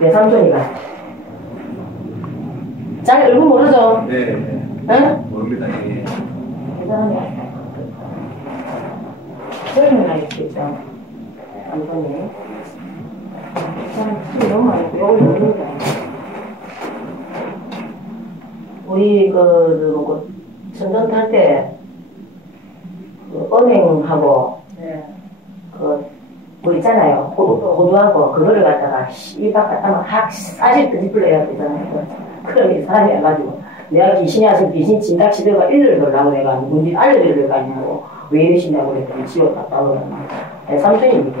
네 삼촌이가 잘 얼굴 모르죠? 네. 응? 모릅니다. 예. 대단하네 삼촌이 참 너무 많이 욕을 먹는데 우리 그, 그 전전 탈때 그 은행하고 그, 뭐 있잖아요. 호두, 호두하고 그거를 갖다가 씨박 갖다가 확때 뒷불러야 되잖아요. 그러니 사람이 와가지고. 내가 귀신이 와서 귀신 진작 집에가 일을 돌라고 내가 뭔지 알려드릴 거 아니냐고. 왜 이러시냐고 그랬더니 지웠다 따로 내 삼촌이 이게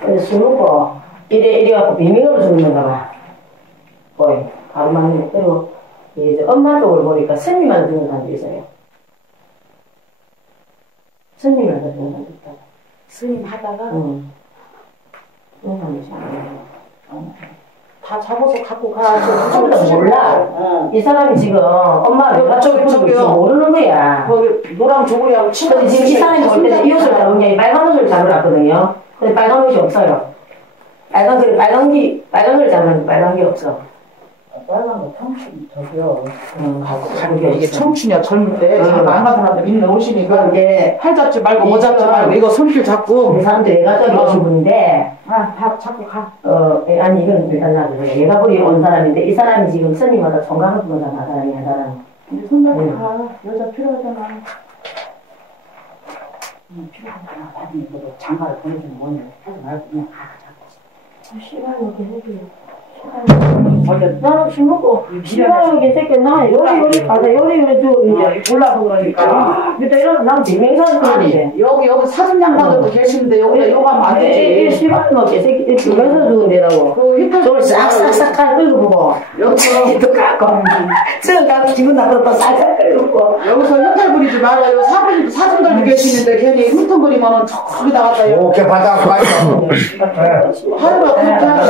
근데 술 먹고 이래 이래 갖고 비명으로 죽는가 봐. 거의. 맞는 그리고 이제 엄마 쪽을 보니까 스님만 죽는 사람도 있어요 스님만 죽는 사람도 스님 하다가 응. 사람도 있어요 다 잡아서 갖고 가. 처음부터 몰라. 어. 이 사람이 지금 엄마 내가 저기, 저기 모르는 거야. 거기 노랑 조구리하고 친구. 근데 지금 이 사람이 볼 때는 이 옷을 잡은 게 빨간 옷을 잡으라거든요. 근데 빨간 옷이 없어요. 빨간 그 빨간 게 빨간 걸 잡으면 빨간 게 없어. 빨간 거 청춘 저기요. 응, 가고 이게, 이게 청춘이야 젊을 때 응. 잘 망간 사람들 있는 옷이니까 이게 팔 잡지 말고 모 잡지 말고 이거 손길 잡고 이 사람들 얘가 저기 어. 오신 분인데 아다 잡고 가. 어 아니 이건 일단 놔두세요. 얘가 보기 온 사람인데 이 사람이 지금 스님마다 부는 사람 사람이 한 사람. 이제 손 잡고 응. 가. 여자 필요하잖아. 응, 필요하잖아. 나중에 그 장가를 보내주는 뭐냐 하지 말고 그냥 가. 잡고. 씨발 새끼. 원래 나는 술 먹고 씨발 이렇게 새끼 나 요리 요리 가서 요리 요리 주 이제 올라서 그러니까. 그때 이런 난 비명사는 아니 여기 여기 사진 양반들도 계시는데 여기다 하면 안이 되지. 씨발 먹게 새끼 비명사 주는 데라고 그 힙합 저걸 싹싹싹 깔 끌고 보고 여기서 또 갖고 저 가서 기분 나쁘다 또 싹싹 끌고 여기서 흉탈 부리지 말아요. 사진 사진들도 계시는데 괜히 흉통거리면은 저기 나갔다 요 오케이 바닥 빠져. 하루가 그렇게 하면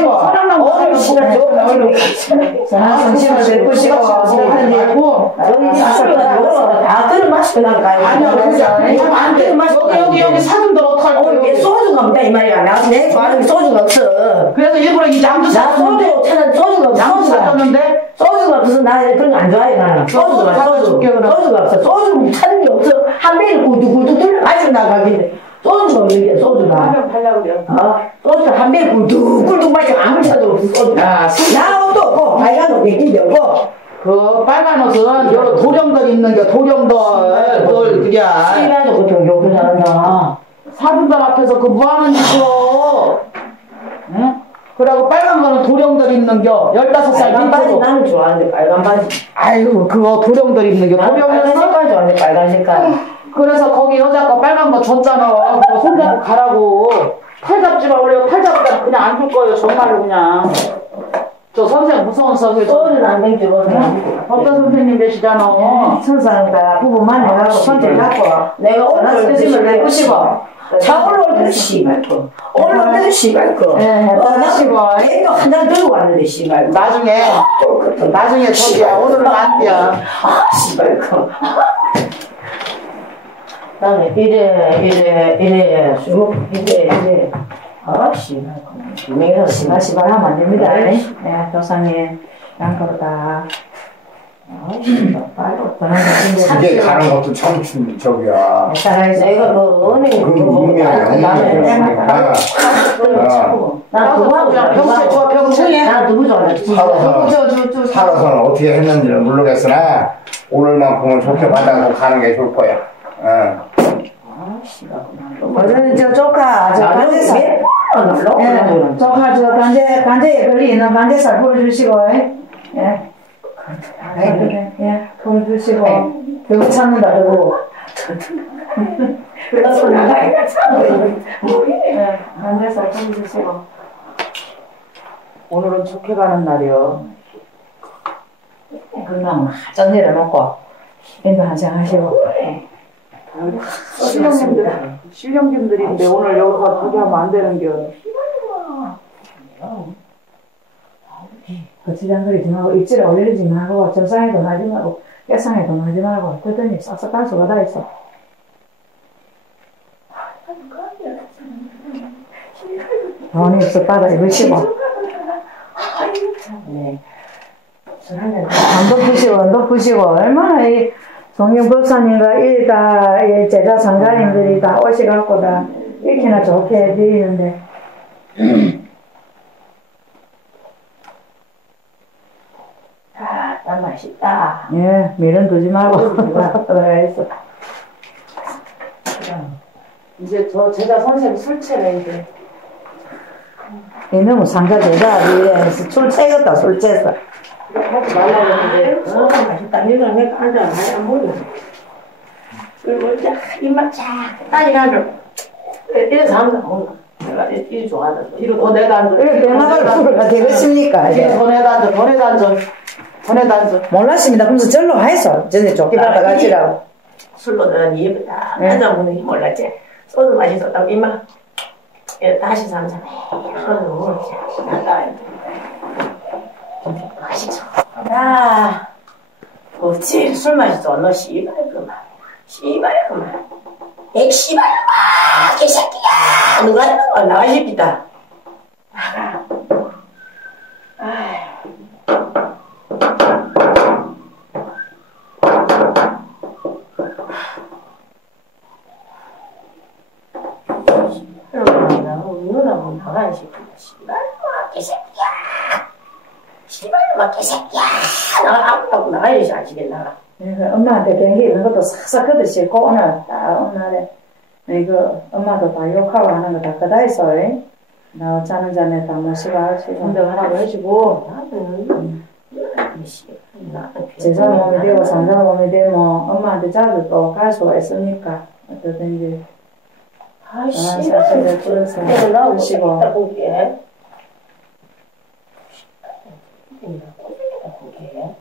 오늘 시간 좀 오늘 정신을 사람이가 들어서 다 나가요. 아니야 그러지 않아. 안 들어 마시고 여기 여기 여기 사진들 어떡할 어, 거예요? 소주가 없다 이 말이야. 나내 과는 소주가 없어. 그래서 일부러 이나 사줬는데 소주 찾아 소주가 없어. 양주 소주가 사줬는데 소주가 없어서 나 그런 거 안 좋아해 나는. 소주가 소주. 소주가 없어. 소주 찾는 게 없어. 한 배를 굴뚝굴뚝 들려 가지고 나가길래 소주가 없는 게 소주가. 한명 팔려고 그래요. 어, 소주 한 배를 굴뚝굴뚝 마시고 아무 차도 없어 소주가. 야, 술- 나 옷도 없고 빨간 옷 얘기인데 없고. 그 빨간 옷은 여러 도령들 있는 게 도령들 들 그냥 시간도 보통 욕을 잘한다. 사분들 앞에서 그 뭐하는 짓으로 응? 그리고 빨간 거는 도령들 입는 겨 열다섯 살 빨간 바지 나는 좋아하는데 빨간 바지. 아이고 그거 도령들 입는 겨 도령에서 색깔 좋아하는데 빨간 색깔. 그래서 거기 여자 거 빨간 거 줬잖아. 그거 손잡고 가라고. 팔 잡지 마 원래 팔 잡다 그냥 안 줄 거예요. 정말로 그냥. 저 선생 무서운 선생. 소주는 안 맹주고 어떤 선생님 계시잖아. 천사가 부부만 해가지고 선택 갖고 내가 오늘 뜻임을 내고 싶어. 차 올라올 때도 씨발 거. 올라올 때도 씨발 거. 예, 떠나시고. 이거 하나 들고 왔는데 씨발 거. 나중에. 꼴 나중에 저기야. 오늘은 안 돼요 아 씨발 거. 나는 이래 이래 이래 술 이래 이래 아 씨발 거. 분명히 씨발 시발시발하면 안 됩니다. 네. 네, 조상님 양거다. 아 씨발 빨고. 이게 가는 것도 청춘 저기야. 살아있어. 내가 그 은행 그거 운명이야. 내가 난 누구 하고 병세 좋아 병세 난 누구 좋아하는 살아서 살아서는 어떻게 했는지는 모르겠으나 오늘만큼은 좋게 받아서 가는 게 좋을 거야. 어. 어제는 저 조카, 저 간제살. 예, 조카, 저 간제, 간제에 걸리는 간제살 보여주시고, 예. 예, 예, 돈 주시고, 겨우 찾는다, 그러고. 그래서 나가야 참. 예, 안 돼서 돈 주시고. 오늘은 좋게 가는 날이요. 그냥 하전 내려놓고, 인도 한잔 하시고. 신령님들, 신령님들인데 오늘 여기서 저기 하면 안 되는 겨. 거치장 거리지 말고, 입질에 올리지 말고, 점상에도 나지 말고, 깨상에도 나지 말고, 그랬더니 싹싹한 수가 다 있어. 돈이 없어, 받아 입으시고. 네. 안도 푸시고, 안도 푸시고, 얼마나 이 송영 법사님과 이 다, 이 제자 상가님들이 다 오시갖고 다 이렇게나 좋게 해드리는데. 아, 난 맛있다. 예, 미련 두지 말고, 들어가 있어. 이제 저 제자 선생님 술 채래 이제. 이놈의 상가 제자, 이래, 술 채겠다, 술 채서. 하지 말라고 했는데 어, 맛있다. 내가 내가 앉아 안 보여. 그리고 이제 입맛 쫙 따지가지고 이래서 항상 먹는 내가 이- 이 좋아하다. 더 내다 앉아. 이렇게 변화가 되겠습니까? 내다 앉아. 더 내다 앉아. 더 내다 앉아. 몰랐습니다. 그러면서 절로 하이소. 전에 좋게 받아 가시라고. 술로 내가 네 입에 딱 네. 앉아 먹는 게 몰랐지. 소주 맛있었다고 입맛 이래 다시 삼삼 소주 먹을지. 나가 맛있어. 야, 어찌 술 맛있어? 너 씨발 그만. 씨발 그만. 엑 씨발 마, 개새끼야. 누가 나와 나와 싶다. 아이. 누나고 나가야 싶다. 씨발 마, 개새끼야. 씨발 마, 개새끼야. 나가 나가야지 아시겠나? 그래서 엄마한테 경기 이런 것도 싹싹 걷듯이 고 오늘 딱 오늘에 이거 엄마도 다 욕하고 하는 거 다 그다 있어. 나 자는 잠에 다 모시고 하시고. 운동하라고 해주고 제사 몸이 되고 산사 몸이 되면 씨한테 자주 또 갈 수가 아, 아, 씨발. 사실은 그래서 내가 나오고 드시고. 있다 볼게. 볼게.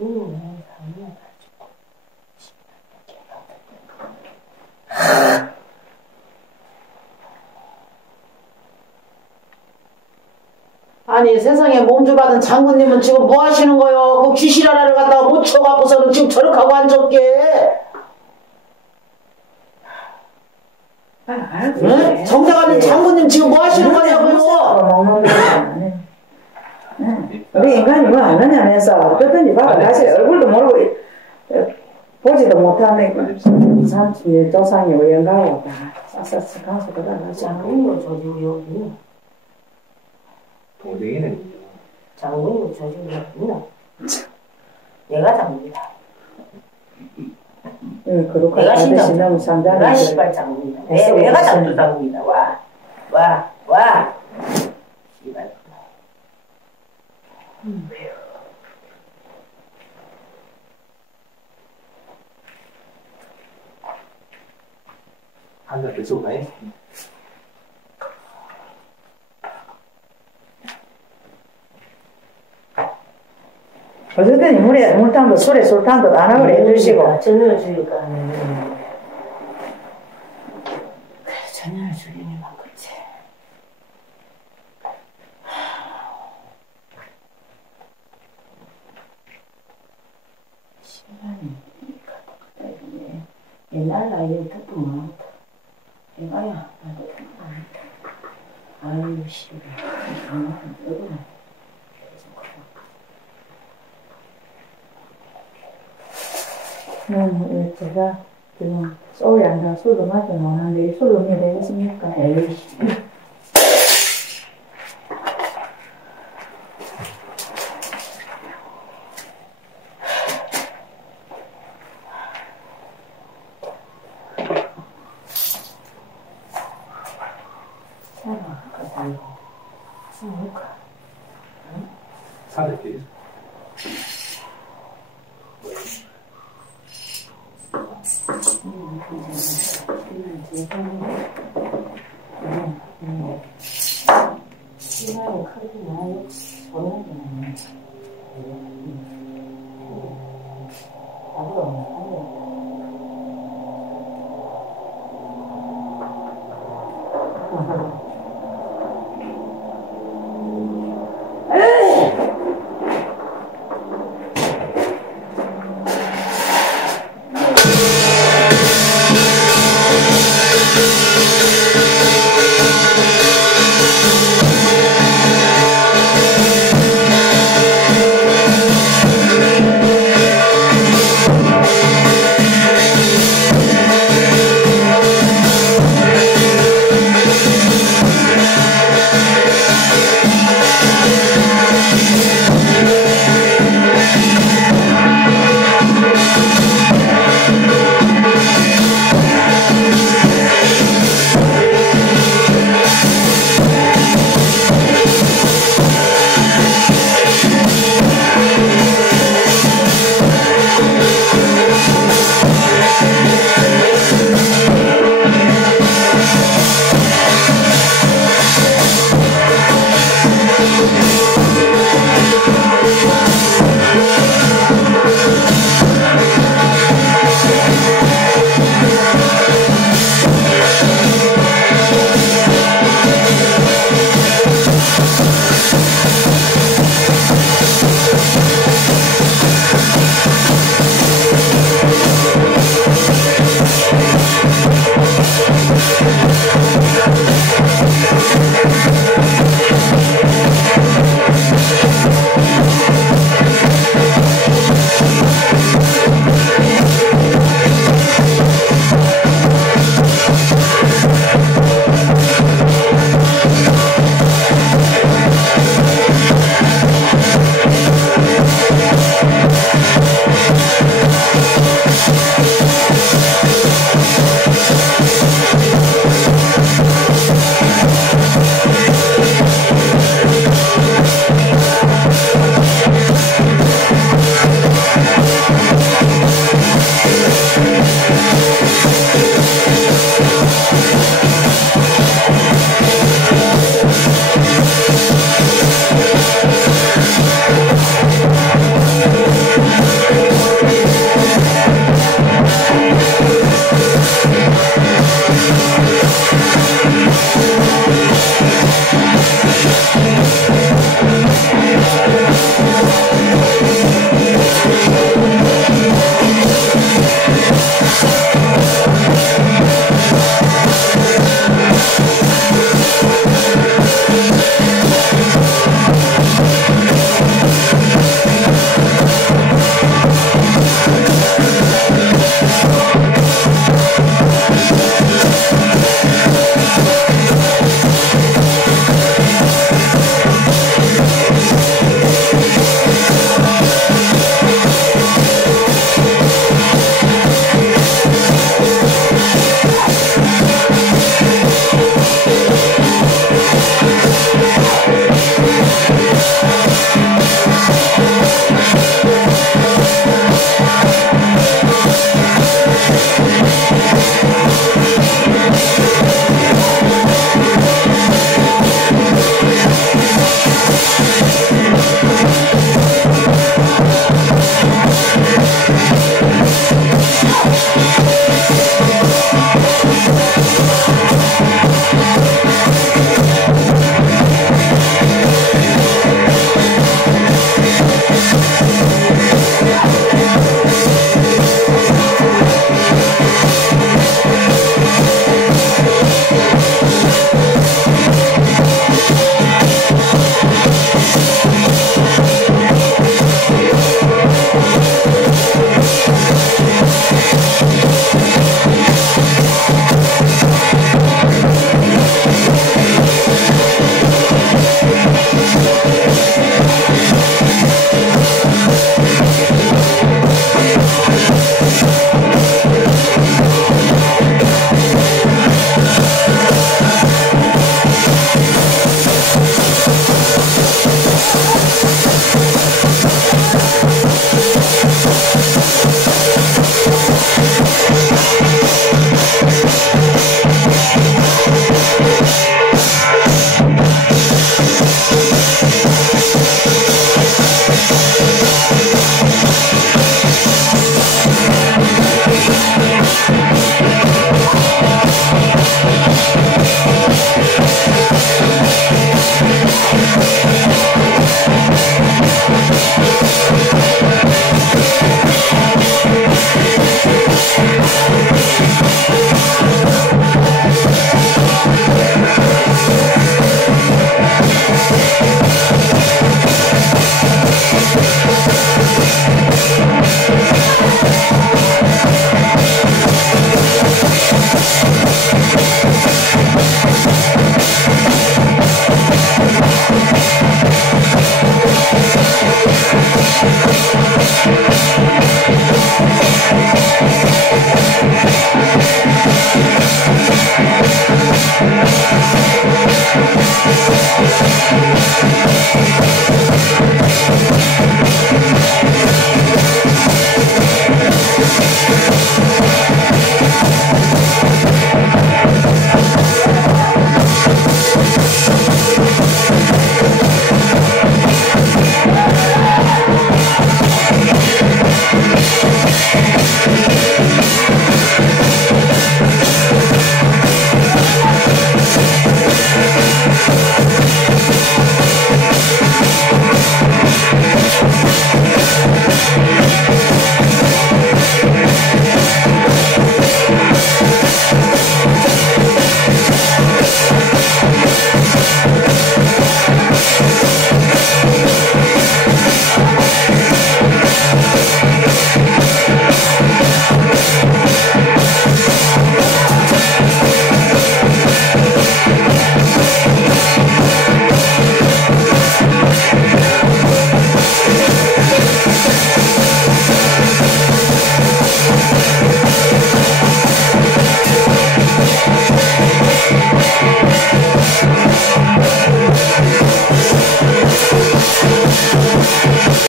음, 아니 세상에 몸주 받은 장군님은 지금 뭐 하시는 거요? 그 귀신 하나를 갖다가 못 쳐갖고서는 지금 저렇게 하고 앉았게. 응? 정대가는 장군님 지금 뭐 하시는 거냐고요? 아니에요. 네. 우리 인간이 뭐 안 하냐 해서 어떻든지 봐라 다시 얼굴도 모르고 어, 보지도 못하는 삼촌의 조상이 오연가고 다 싹싹 가서 그러가지 장군님 저지고 여기 동생이는 장군님 저지고 여기 내가 장군이다. 응, 그렇게 내가 신장. 내가 씨발 장군이다. 내, 내가 장군이다. 와, 와, 와. 씨발. 한잔 드시고 가요. 어쨌든 물에 물탕도 술에 술탕도 안 하고 해주시고 전혀 주니까. 전혀 주기니만 그렇지. 시간이 그때 옛날 나이에 듣도 많다. 이거야, 나도 듣도 많다. 아유, 뜨거워. 음, 제가 지금 안 나, 술도 마셔 나오는데 이 술로 미 되겠습니까? 에이